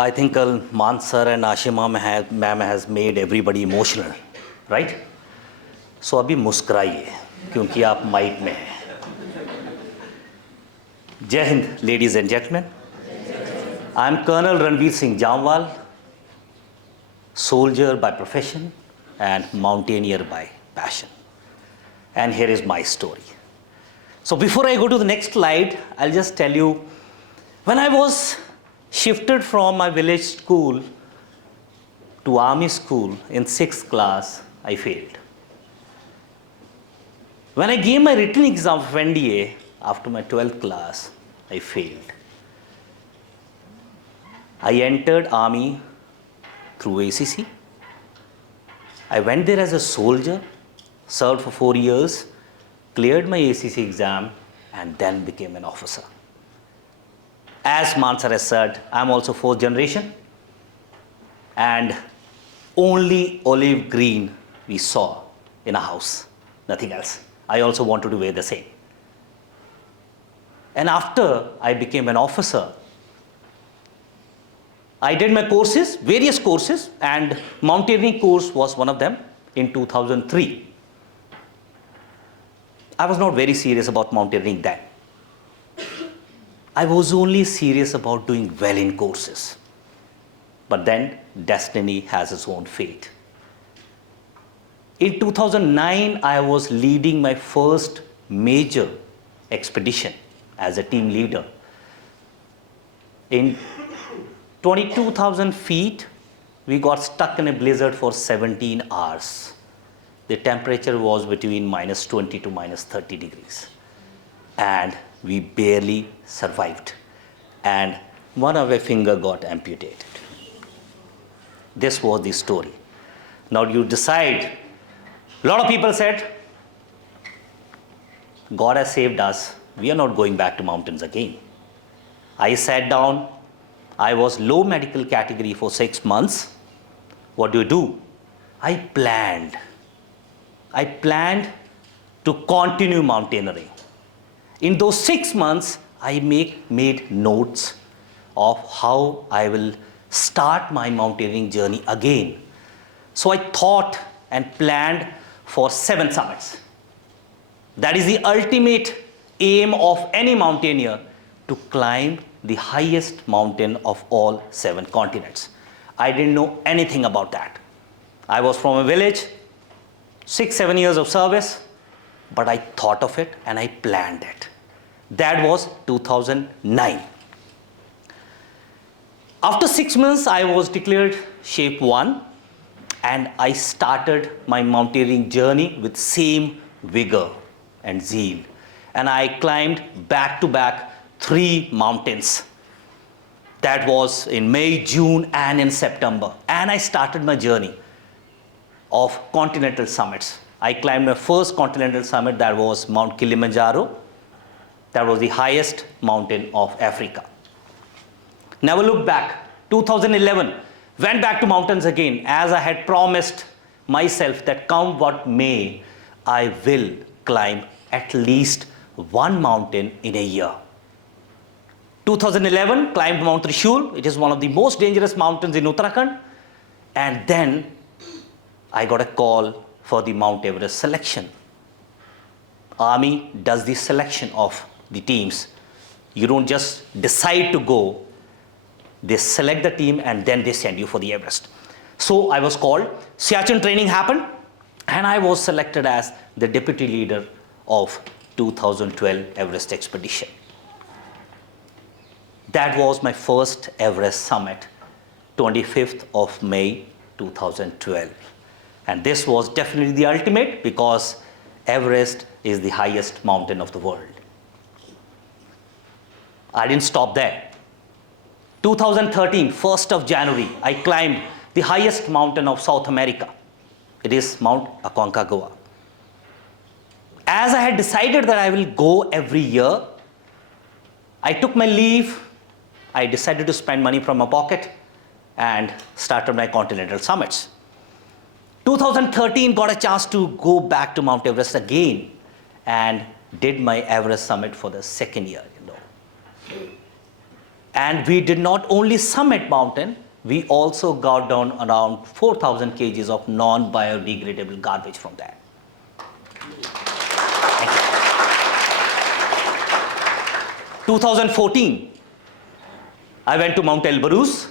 I think Man sir and Ashima ma'am has made everybody emotional, right? So अभी मुस्कुराइए क्योंकि आप mic में हैं. Jai Hind, ladies and gentlemen. I am Colonel Ranveer Singh Jamwal, soldier by profession and mountaineer by passion. And here is my story. So before I go to the next slide, I'll just tell you, when I was shifted from my village school to army school in 6th class, I failed. When I gave my written exam of NDA after my 12th class, I failed. I entered army through ACC. I went there as a soldier, served for 4 years, cleared my ACC exam, and then became an officer. As Mansar has said, I'm also 4th generation, and only olive green we saw in a house, nothing else. I also wanted to wear the same. And after I became an officer, I did my courses, various courses, and mountaineering course was one of them in 2003. I was not very serious about mountaineering then. I was only serious about doing well in courses. But then destiny has its own fate. In 2009, I was leading my first major expedition as a team leader. In 22,000 feet, we got stuck in a blizzard for 17 hours. The temperature was between minus 20 to minus 30 degrees. And we barely survived. And one of our finger got amputated. This was the story. Now you decide. A lot of people said, God has saved us. We are not going back to mountains again. I sat down. I was low medical category for 6 months. What do? I planned to continue mountaineering. In those 6 months, I made notes of how I will start my mountaineering journey again. So I thought and planned for 7 summits. That is the ultimate aim of any mountaineer, to climb the highest mountain of all 7 continents. I didn't know anything about that. I was from a village, 6-7 years of service, but I thought of it and I planned it. That was 2009. After 6 months, I was declared Shape 1, and I started my mountaineering journey with same vigor and zeal. And I climbed back to back 3 mountains. That was in May, June, and in September. And I started my journey of continental summits. I climbed my first continental summit, that was Mount Kilimanjaro. That was the highest mountain of Africa. Never looked back. 2011, went back to mountains again, as I had promised myself that come what may, I will climb at least 1 mountain in a year. 2011, climbed Mount Trishul. It is one of the most dangerous mountains in Uttarakhand. And then I got a call for the Mount Everest selection. Army does the selection of the teams. You don't just decide to go. They select the team and then they send you for the Everest. So I was called. Siachen training happened, and I was selected as the deputy leader of 2012 Everest expedition. That was my first Everest summit, 25th of May 2012. And this was definitely the ultimate, because Everest is the highest mountain of the world. I didn't stop there. 2013, 1st of January, I climbed the highest mountain of South America. It is Mount Aconcagua. As I had decided that I will go every year, I took my leave. I decided to spend money from my pocket and started my continental summits. 2013, got a chance to go back to Mount Everest again and did my Everest summit for the 2nd year. And we did not only summit mountain, we also got down around 4,000 kgs of non-biodegradable garbage from there. Thank you. 2014, I went to Mount Elbrus,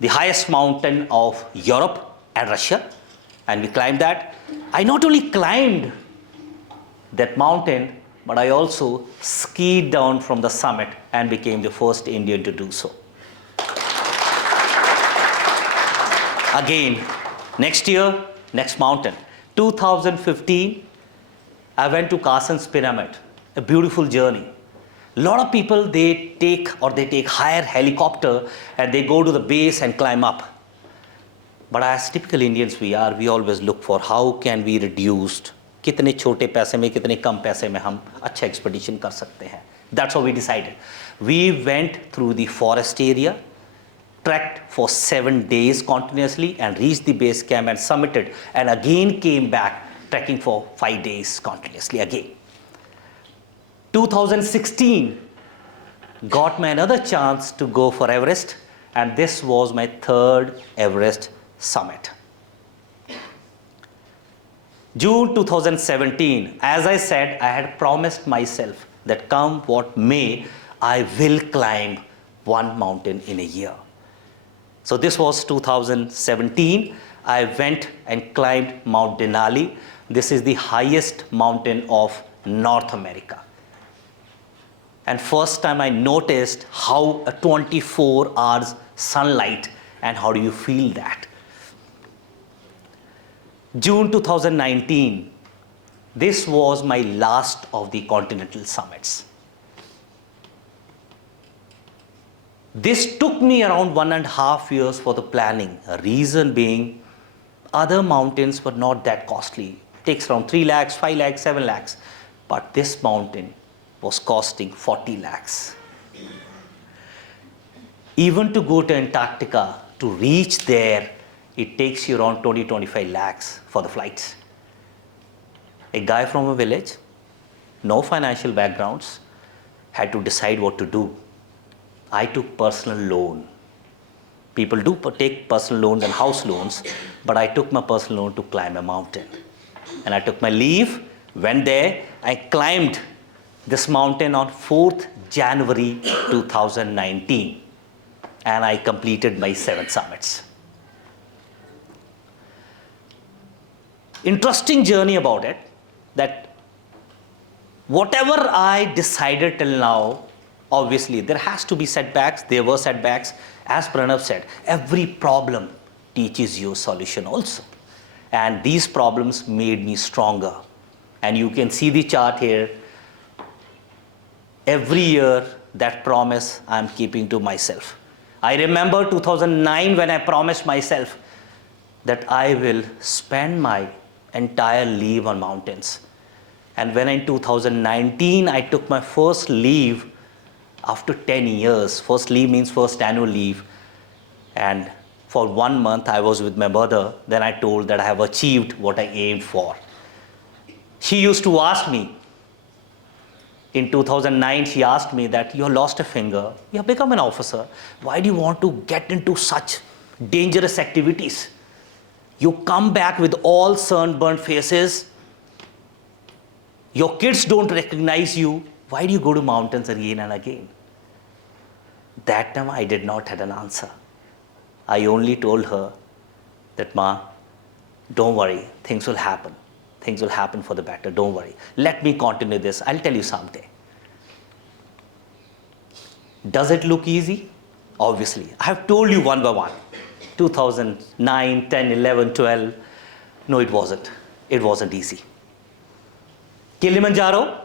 the highest mountain of Europe and Russia, and we climbed that. I not only climbed that mountain, but I also skied down from the summit and became the first Indian to do so. Again, next year, next mountain. 2015, I went to Carsten's Pyramid, a beautiful journey. A lot of people, they take hire helicopter and they go to the base and climb up. But as typical Indians we always look for how can we reduce, कितने छोटे पैसे में, कितने कम पैसे में हम अच्छा expedition कर सकते हैं. That's how we decided. We went through the forest area, trekked for 7 days continuously and reached the base camp and summited, and again came back trekking for 5 days continuously again. 2016 got me another chance to go for Everest, and this was my 3rd Everest summit. June 2017, as I said, I had promised myself that come what may, I will climb one mountain in a year. So this was 2017. I went and climbed Mount Denali. This is the highest mountain of North America. And first time I noticed how a 24 hours sunlight and how do you feel that. June 2019, this was my last of the Continental summits. This took me around 1.5 years for the planning. A reason being, other mountains were not that costly. It takes around 3 lakhs, 5 lakhs, 7 lakhs. But this mountain was costing 40 lakhs. Even to go to Antarctica, to reach there, it takes you around 20-25 lakhs for the flights. A guy from a village, no financial backgrounds, had to decide what to do. I took personal loan. People do take personal loans and house loans, but I took my personal loan to climb a mountain. And I took my leave, went there, I climbed this mountain on 4th January 2019, and I completed my 7 summits. Interesting journey about it, that whatever I decided till now, obviously there has to be setbacks. There were setbacks. As Pranav said, every problem teaches you a solution also. And these problems made me stronger. And you can see the chart here. Every year, that promise I'm keeping to myself. I remember 2009 when I promised myself that I will spend my entire leave on mountains. And when in 2019, I took my first leave after 10 years. First leave means first annual leave. And for 1 month, I was with my mother. Then I told that I have achieved what I aimed for. She used to ask me, in 2009, she asked me that you have lost a finger, you have become an officer. Why do you want to get into such dangerous activities? You come back with all sunburned faces. Your kids don't recognize you. Why do you go to mountains again and again? That time I did not have an answer. I only told her that, Ma, don't worry, things will happen. Things will happen for the better, don't worry. Let me continue this, I'll tell you someday. Does it look easy? Obviously. I have told you one by one. 2009, 10, 11, 12. No, it wasn't. It wasn't easy. Kilimanjaro,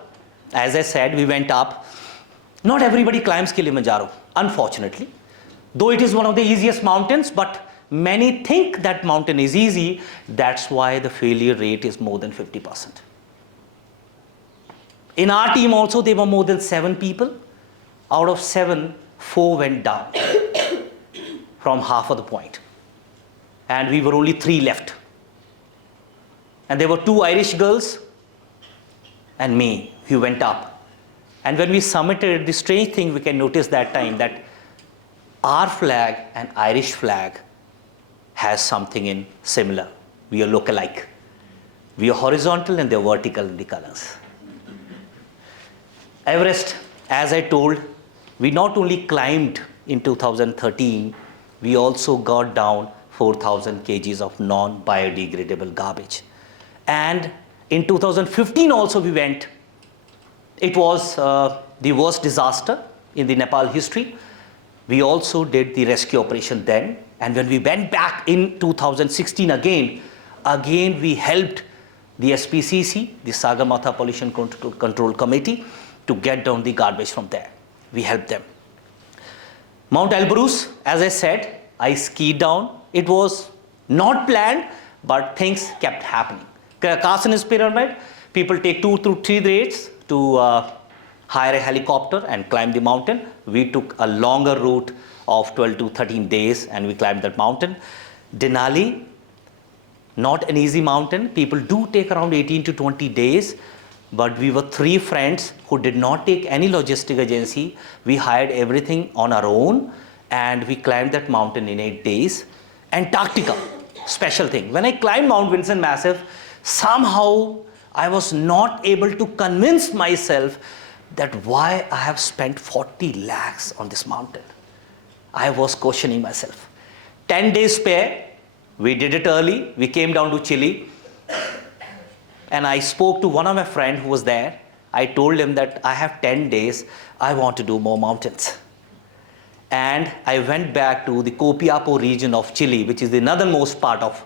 as I said, we went up. Not everybody climbs Kilimanjaro, unfortunately. Though it is one of the easiest mountains, but many think that mountain is easy. That's why the failure rate is more than 50%. In our team also, there were more than 7 people. Out of 7, 4 went down from half of the point. And we were only 3 left. And there were 2 Irish girls and me who went up. And when we summited, the strange thing we can notice that time, that our flag and Irish flag has something in similar. We are look-alike. We are horizontal and they're vertical in the colors. Everest, as I told, we not only climbed in 2013, we also got down 4,000 kgs of non-biodegradable garbage. And in 2015 also we went. It was the worst disaster in the Nepal history. We also did the rescue operation then. And when we went back in 2016 again we helped the SPCC, the Sagarmatha Pollution Control Committee, to get down the garbage from there. We helped them. Mount Elbrus, as I said, I skied down. It was not planned, but things kept happening. Carstens Pyramid, people take 2 to 3 days to hire a helicopter and climb the mountain. We took a longer route of 12 to 13 days and we climbed that mountain. Denali, not an easy mountain. People do take around 18 to 20 days, but we were 3 friends who did not take any logistic agency. We hired everything on our own and we climbed that mountain in 8 days. Antarctica, special thing. When I climbed Mount Vinson Massif, somehow I was not able to convince myself that why I have spent 40 lakhs on this mountain. I was questioning myself. 10 days spare, we did it early, we came down to Chile, and I spoke to one of my friends who was there. I told him that I have 10 days, I want to do more mountains. And I went back to the Copiapo region of Chile, which is the northernmost part of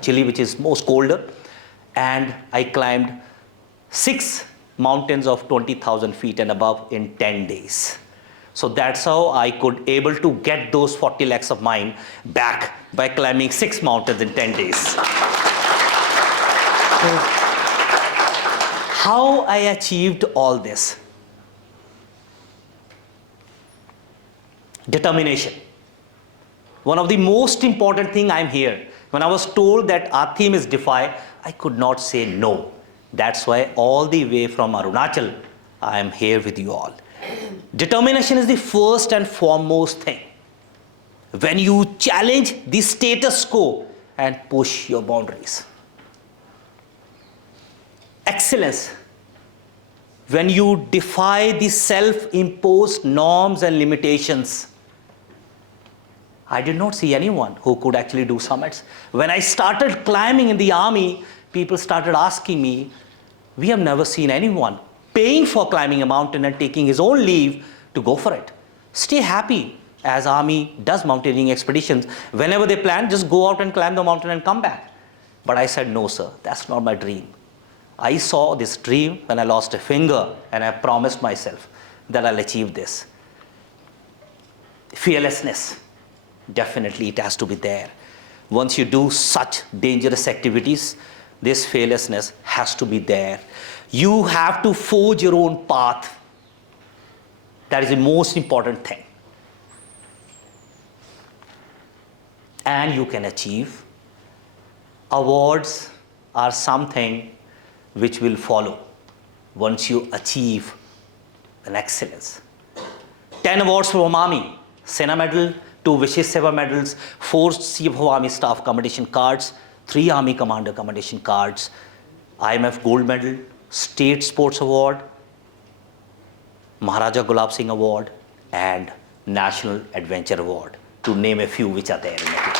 Chile, which is most colder. And I climbed 6 mountains of 20,000 feet and above in 10 days. So that's how I could able to get those 40 lakhs of mine back by climbing 6 mountains in 10 days. How I achieved all this? Determination. One of the most important thing I'm here. When I was told that our theme is DEFY, I could not say no. That's why all the way from Arunachal, I am here with you all. Determination is the first and foremost thing. When you challenge the status quo and push your boundaries. Excellence. When you defy the self-imposed norms and limitations. I did not see anyone who could actually do summits. When I started climbing in the army, people started asking me, we have never seen anyone paying for climbing a mountain and taking his own leave to go for it. Stay happy as army does mountaineering expeditions. Whenever they plan, just go out and climb the mountain and come back. But I said, no sir, that's not my dream. I saw this dream when I lost a finger and I promised myself that I'll achieve this. Fearlessness, definitely it has to be there. Once you do such dangerous activities, this fearlessness has to be there. You have to forge your own path. That is the most important thing. And you can achieve. Awards are something which will follow once you achieve an excellence. 10 awards from Army, Sena Medal, 2 Vishesh Seva medals, 4 Chief of Army Staff Commendation cards, 3 Army Commander Commendation cards, IMF Gold Medal, State Sports Award, Maharaja Gulab Singh Award, and National Adventure Award, to name a few which are there in it.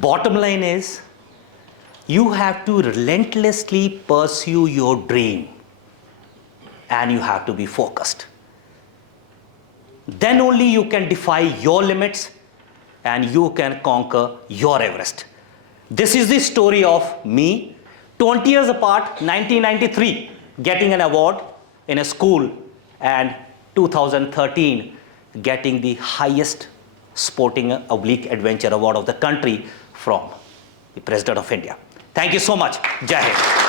Bottom line is, you have to relentlessly pursue your dream and you have to be focused. Then only you can defy your limits and you can conquer your Everest. This is the story of me, 20 years apart, 1993, getting an award in a school, and 2013, getting the highest sporting oblique adventure award of the country from the President of India. Thank you so much. Jai Hind.